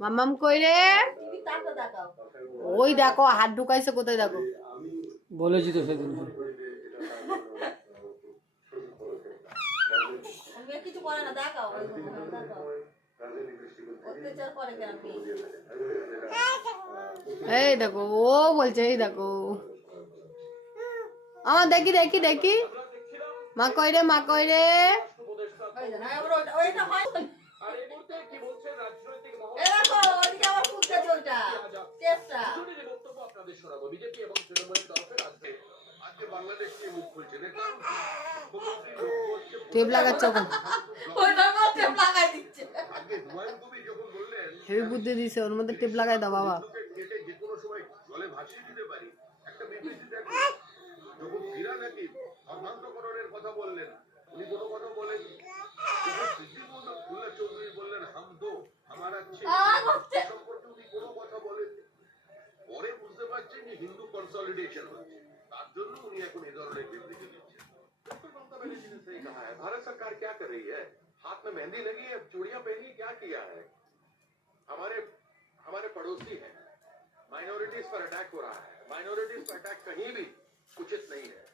মাম্মাম কই রে? ওই দেখো হাত ঢুকাইছে কোথায় দেখো। বলেছি তো সেদিন। কিছু করে না, দেখাও অত্যাচার করে কেন? এই দেখো ও বলছে এই দেখো আমার দেখি দেখি দেখি মা কই রে মা কই রে? টেপ লাগাচ্ছে হেভি বুদ্ধি দিছে ওর মধ্যে টেপ লাগাই দাও বাবা। কথা বললেন উনি কোনো কথা বলেন বললেন হাম দো হামারা সম্পর্কে উনি কোনো কথা বলেন। পরে বুঝতে পারছেন যে হিন্দু কনসলিডেশন হচ্ছে, তার জন্য উনি এখন এই ধরনের বিবৃতি দিচ্ছেন। ममता बनर्जी ने सही कहा है। भारत सरकार क्या कर रही है? हाथ में मेहंदी लगी है, चूड़ियां पहनी, क्या किया है? हमारे पड़ोसी हैं, माइनॉरिटीज पर अटैक हो रहा है। माइनॉरिटीज पर अटैक कहीं भी उचित नहीं है।